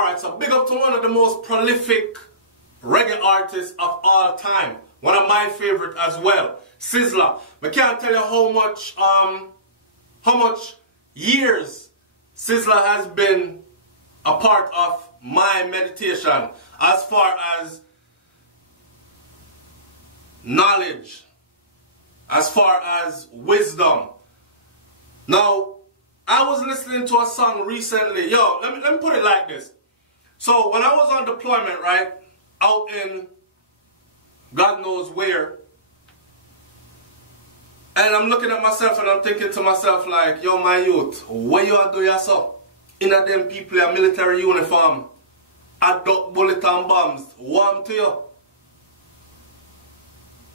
Alright, so big up to one of the most prolific reggae artists of all time. One of my favorite as well, SIZZLA. I can't tell you how much years SIZZLA has been a part of my meditation as far as knowledge, as far as wisdom. Now, I was listening to a song recently. Yo, let me put it like this. So when I was on deployment, right, out in God knows where, and I'm looking at myself and I'm thinking to myself like, yo, my youth, what you are doing yourself? In a them people in a military uniform, a duck bullet and bombs, warm to you.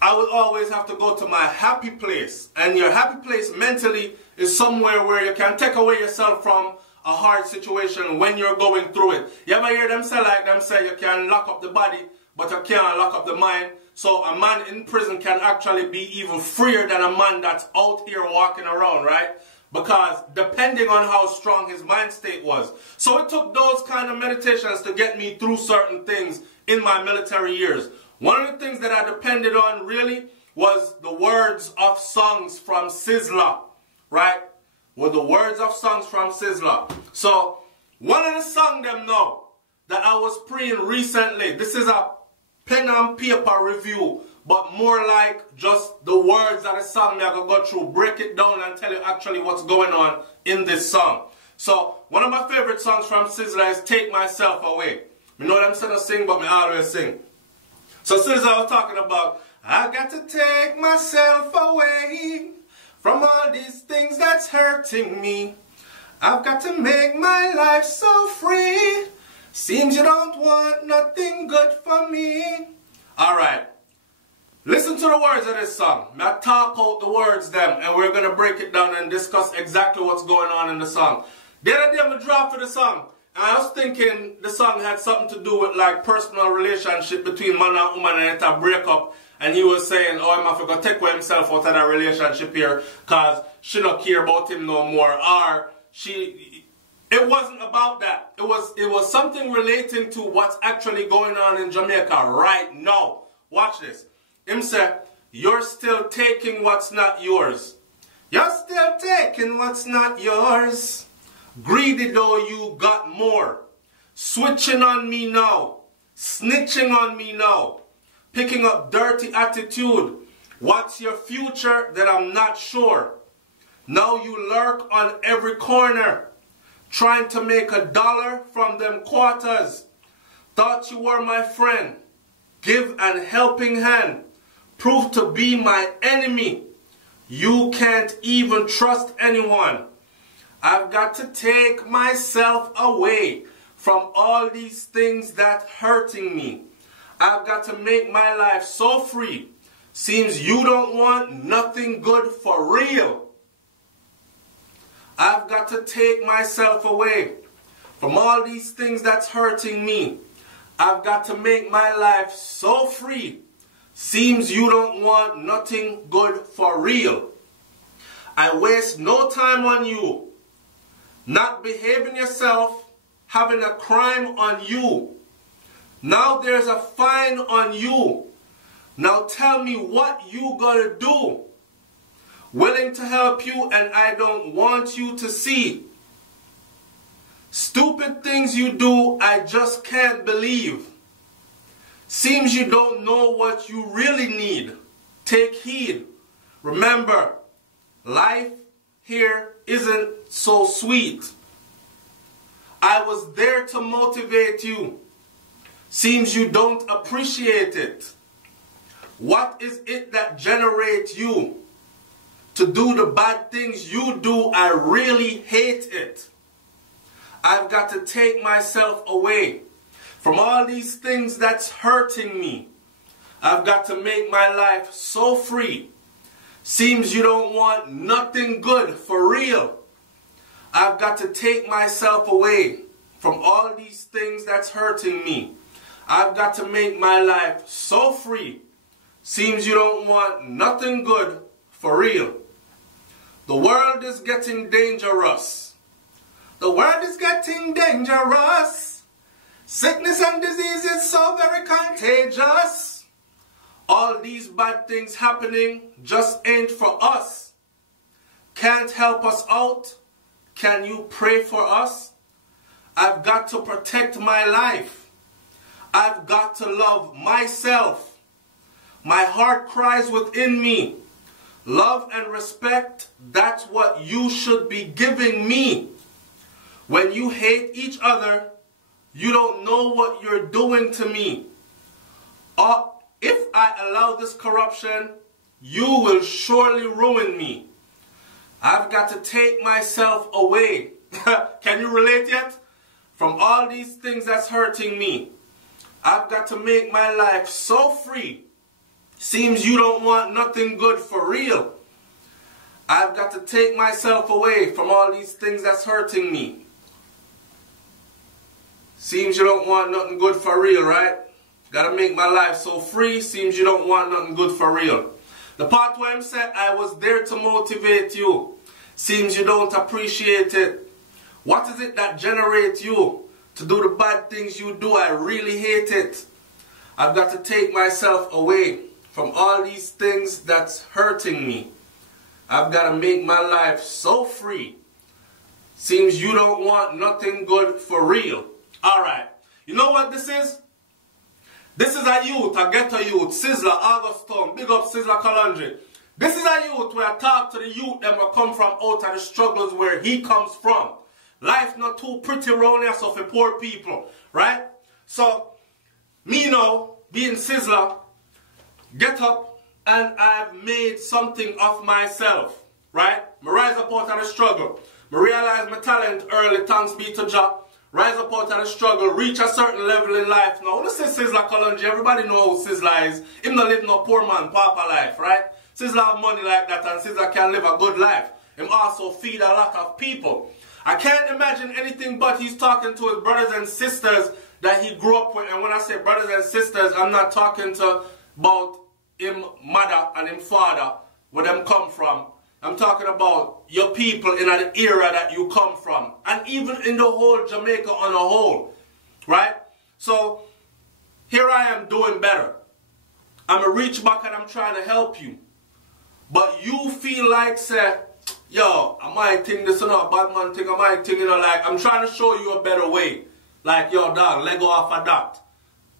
I would always have to go to my happy place. And your happy place mentally is somewhere where you can take away yourself from a hard situation when you're going through it. You ever hear them say like them say you can lock up the body, but you can't lock up the mind. So a man in prison can actually be even freer than a man that's out here walking around, right? Because depending on how strong his mind state was. So it took those kind of meditations to get me through certain things in my military years. One of the things that I depended on really was the words of songs from SIZZLA, right? Were the words of songs from SIZZLA. So one of the songs them now that I was praying recently, this is a pen and paper review, but more like just the words of the song me I go through, break it down and tell you actually what's going on in this song. So one of my favorite songs from SIZZLA is Take Myself Away. You know what I'm saying to sing, but me always sing. So SIZZLA was talking about, I got to take myself away from all these things that's hurting me. I've got to make my life so free. Seems you don't want nothing good for me. Alright. Listen to the words of this song. I'll talk out the words them and we're going to break it down and discuss exactly what's going on in the song. The other day I dropped for the song. And I was thinking the song had something to do with like personal relationship between man and woman and it's a breakup. And he was saying, oh, I'm going to take away himself out of that relationship here because she don't care about him no more. Or it wasn't about that. It was something relating to what's actually going on in Jamaica right now. Watch this. Him say, you're still taking what's not yours. You're still taking what's not yours. Greedy though you got more. Switching on me now. Snitching on me now. Picking up dirty attitude. What's your future that I'm not sure. Now you lurk on every corner. Trying to make $1 from them quarters. Thought you were my friend. Give an helping hand. Prove to be my enemy. You can't even trust anyone. I've got to take myself away from all these things that hurting me. I've got to make my life so free. Seems you don't want nothing good for real. I've got to take myself away from all these things that's hurting me. I've got to make my life so free. Seems you don't want nothing good for real. I waste no time on you. Not behaving yourself, having a crime on you. Now there's a fine on you. Now tell me what you gonna do. Willing to help you and I don't want you to see. Stupid things you do, I just can't believe. Seems you don't know what you really need. Take heed. Remember, life here isn't so sweet. I was there to motivate you. Seems you don't appreciate it. What is it that generates you to do the bad things you do? I really hate it. I've got to take myself away from all these things that's hurting me. I've got to make my life so free. Seems you don't want nothing good for real. I've got to take myself away from all these things that's hurting me. I've got to make my life so free. Seems you don't want nothing good for real. The world is getting dangerous. The world is getting dangerous. Sickness and disease is so very contagious. All these bad things happening just ain't for us. Can't help us out. Can you pray for us? I've got to protect my life. I've got to love myself. My heart cries within me. Love and respect, that's what you should be giving me. When you hate each other, you don't know what you're doing to me. If I allow this corruption, you will surely ruin me. I've got to take myself away. Can you relate yet? From all these things that's hurting me. I've got to make my life so free. Seems you don't want nothing good for real. I've got to take myself away from all these things that's hurting me. Seems you don't want nothing good for real, right? Gotta make my life so free. Seems you don't want nothing good for real. The part where I'm said, I was there to motivate you. Seems you don't appreciate it. What is it that generates you to do the bad things you do? I really hate it. I've got to take myself away from all these things that's hurting me. I've got to make my life so free. Seems you don't want nothing good for real. Alright, you know what this is? This is a youth, a ghetto youth, SIZZLA, Augustine, big up SIZZLA Kalonji. This is a youth where I talk to the youth that will come from out of the struggles where he comes from. Life not too pretty around here, so for poor people, right? So, me now, being SIZZLA, get up and I've made something of myself, right? I rise up out of the struggle. I realize my talent early, thanks be to Jah. Rise up out of the struggle, reach a certain level in life. Now, when I say SIZZLA Kalonji, everybody knows who SIZZLA is. Him not live no poor man, papa life, right? SIZZLA have money like that and SIZZLA can live a good life. Him also feed a lot of people. I can't imagine anything but he's talking to his brothers and sisters that he grew up with. And when I say brothers and sisters, I'm not talking about him mother and him father, where them come from. I'm talking about your people in the era that you come from. And even in the whole Jamaica on a whole. Right? So, here I am doing better. I'm going to reach back and I'm trying to help you. But you feel like, say, yo, I might think this is not a bad man thing. I might think, like, I'm trying to show you a better way. Like, yo, dog, let go off of that.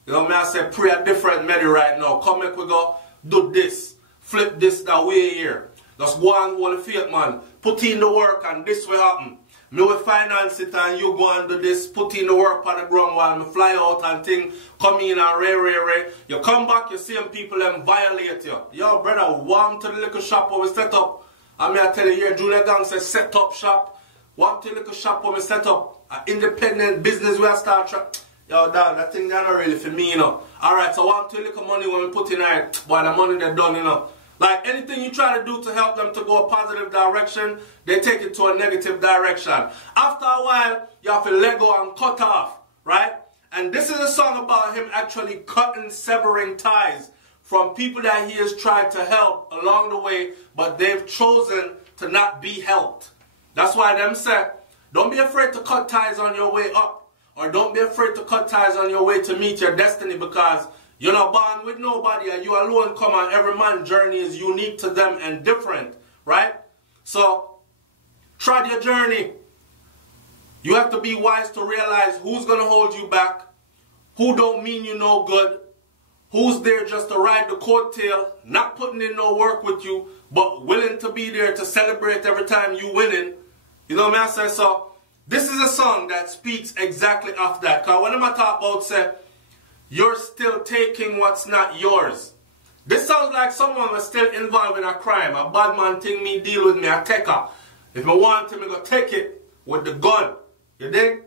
You know what I say? Pray a different method right now. Come make we go do this. Flip this that way here. Just go and hold the faith, man. Put in the work and this will happen. Me will finance it and you go and do this. Put in the work on the ground while me fly out and thing. Come in and ray. You come back, you see them people them violate you. Yo, brother, warm to the little shop where we set up. And me I tell you here, Junior Gang says set up shop. Warm to the little shop where we set up. An independent business where I start trying. Yo, dog, that thing not really for me, you know. Alright, so warm to the little money when we put in it. Boy, the money they done, you know. Like anything you try to do to help them to go a positive direction, they take it to a negative direction. After a while, you have to let go and cut off, right? And this is a song about him actually cutting, severing ties from people that he has tried to help along the way, but they've chosen to not be helped. That's why them say, don't be afraid to cut ties on your way up, or don't be afraid to cut ties on your way to meet your destiny, because you're not born with nobody and you alone come on. Every man's journey is unique to them and different, right? So, tread your journey. You have to be wise to realize who's going to hold you back, who don't mean you no good, who's there just to ride the coattail, not putting in no work with you, but willing to be there to celebrate every time you winning. You know what I say? So, this is a song that speaks exactly of that. Because when I talk about, say, you're still taking what's not yours. This sounds like someone was still involved in a crime. A bad man think me deal with me, a taker. If I want to, me go take it with the gun. You dig?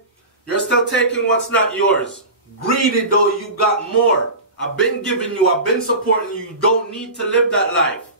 You're still taking what's not yours. Greedy though, you got more. I've been giving you, I've been supporting you. You don't need to live that life.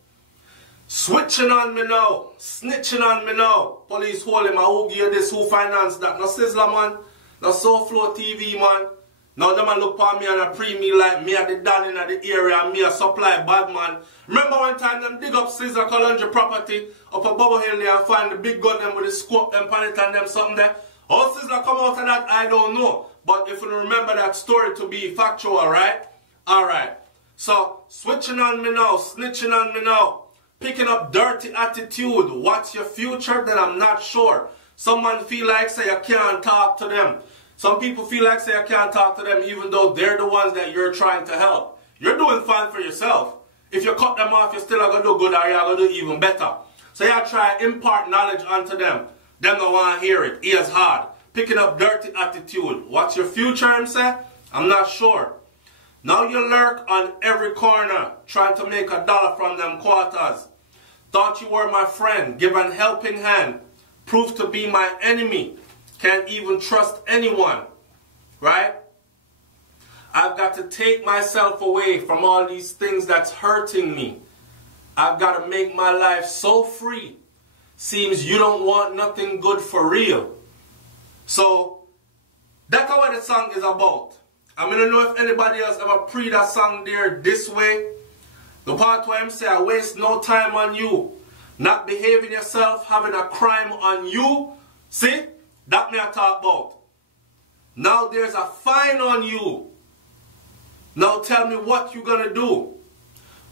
Switching on me now. Snitching on me now. Police hold him. Who give you this? Who finance that? No SIZZLA, man. No SouFLoTV, man. Now them a look for me and a pre me like me at the down in the area and me a supply bad man. Remember one time them dig up SIZZLA Kalonji property up a Bubble Hill there and find the big gun them with the scope them pan it and them something there. How SIZZLA come out of that, I don't know. But if you remember that story to be factual, right? Alright. So, switching on me now, snitching on me now, picking up dirty attitude. What's your future? Then I'm not sure. Someone feel like say I can't talk to them. Some people feel like say I can't talk to them even though they're the ones that you're trying to help. You're doing fine for yourself. If you cut them off, you're still going to do good or you're going to do even better. So you try impart knowledge onto them. Them don't want to hear it. Ears hard. Picking up dirty attitude. What's your future, him say? I'm not sure. Now you lurk on every corner, trying to make $1 from them quarters. Thought you were my friend, give an helping hand. Proved to be my enemy. Can't even trust anyone. Right? I've got to take myself away from all these things that's hurting me. I've got to make my life so free. Seems you don't want nothing good for real. So, that's what the song is about. I don't know if anybody else ever pre that song there this way. The part where him say, I waste no time on you. Not behaving yourself, having a crime on you. See? That me I talk about. Now there's a fine on you. Now tell me what you're going to do.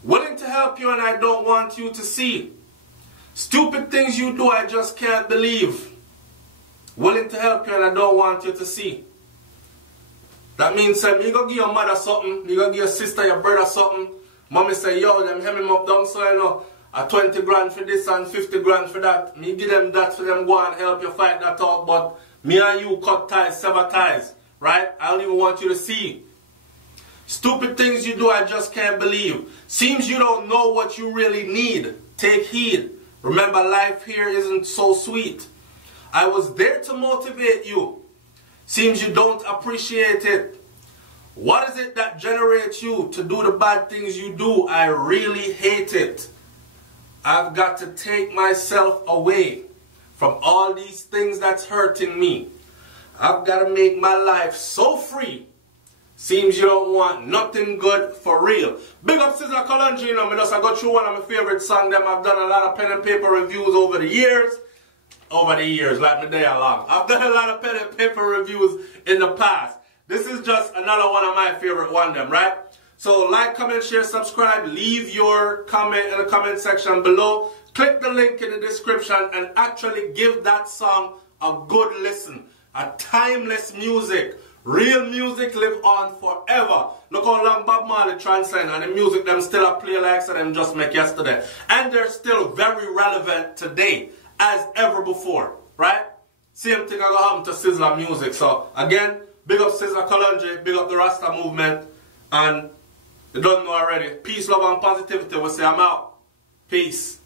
Willing to help you and I don't want you to see. Stupid things you do I just can't believe. Willing to help you and I don't want you to see. That means say, me go give your mother something, me go give your sister, your brother something. Mommy say, yo, them hem him up down so you know, a 20 grand for this and 50 grand for that. Me give them that for them go and help you fight that out, but me and you cut ties, sever ties, right? I don't even want you to see. Stupid things you do I just can't believe. Seems you don't know what you really need. Take heed. Remember life here isn't so sweet. I was there to motivate you. Seems you don't appreciate it. What is it that generates you to do the bad things you do? I really hate it. I've got to take myself away from all these things that's hurting me. I've got to make my life so free. Seems you don't want nothing good for real. Big up SIZZLA Kalonji, you know, I just go through one of my favorite songs. I've done a lot of pen and paper reviews over the years. Like me day along. I've done a lot of pen and paper reviews in the past. This is just another one of my favorite one them, right? So like, comment, share, subscribe. Leave your comment in the comment section below. Click the link in the description and actually give that song a good listen. A timeless music. Real music live on forever. Look how long Bob Marley transcend and the music them still a play like so them just make yesterday. And they're still very relevant today as ever before. Right? Same thing I got happen to SIZZLA music. So again, big up SIZZLA Kalonji, big up the Rasta movement, and you don't know already. Peace, love and positivity. We'll say I'm out. Peace.